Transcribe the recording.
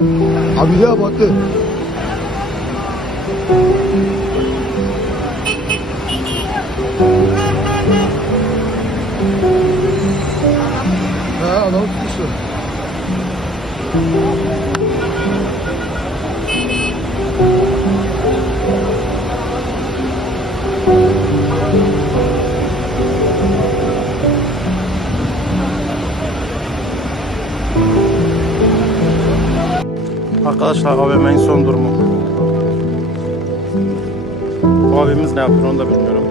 Abi ya battı. Ha adam tutmuşsun. Arkadaşlar AVM'nin son durumu. Bu abimiz ne yapıyor onu da bilmiyorum.